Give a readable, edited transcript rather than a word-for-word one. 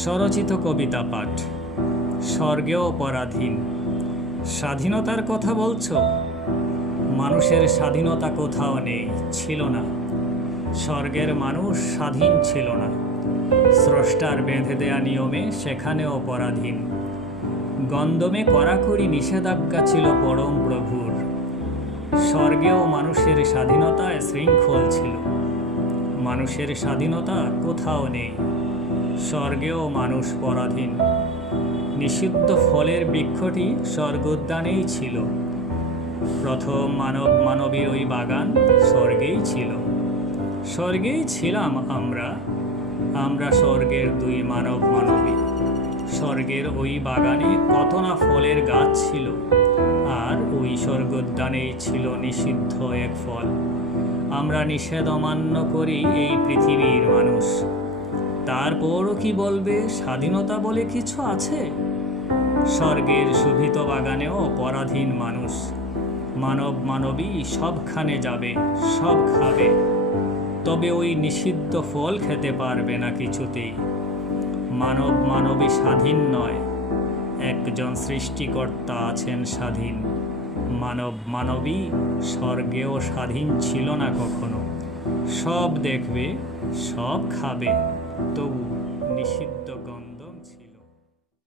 স্বরচিত কবিতা পাঠ। স্বর্গেও পরাধীন। স্বাধীনতার কথা বলছো? মানুষের স্বাধীনতা কোথাও নেই, ছিল না। স্বর্গের মানুষ স্বাধীন ছিল না। স্রষ্টার বেঁধে দেয়া নিয়মে সেখানেও পরাধীন। গন্ধমে কড়াকড়ি নিষেধাজ্ঞা ছিল পরম প্রভুর। স্বর্গেও মানুষের স্বাধীনতায় শৃঙ্খল ছিল। মানুষের স্বাধীনতা কোথাও নেই, স্বর্গেও মানুষ পরাধীন। নিষিদ্ধ ফলের বৃক্ষটি স্বর্গোদ্যানেই ছিল। প্রথম মানবীর ওই বাগান স্বর্গেই ছিল। স্বর্গেই ছিলাম আমরা স্বর্গের দুই মানবী। স্বর্গের ওই বাগানে কত না ফলের গাছ ছিল, আর ওই স্বর্গোদ্যানেই ছিল নিষিদ্ধ এক ফল। আমরা নিষেধ অমান্য করি এই পৃথিবীর মানুষ। তারপরও কি বলবে স্বাধীনতা বলে কিছু আছে? স্বর্গের শুভিত বাগানেও পরাধীন মানুষ। মানবী সবখানে যাবে, সব খাবে, তবে ওই নিষিদ্ধ ফল খেতে পারবে না কিছুতেই। মানবী স্বাধীন নয়, একজন সৃষ্টিকর্তা আছেন স্বাধীন। মানবী স্বর্গেও স্বাধীন ছিল না কখনো। সব দেখবে, সব খাবে, তবু নিষিদ্ধ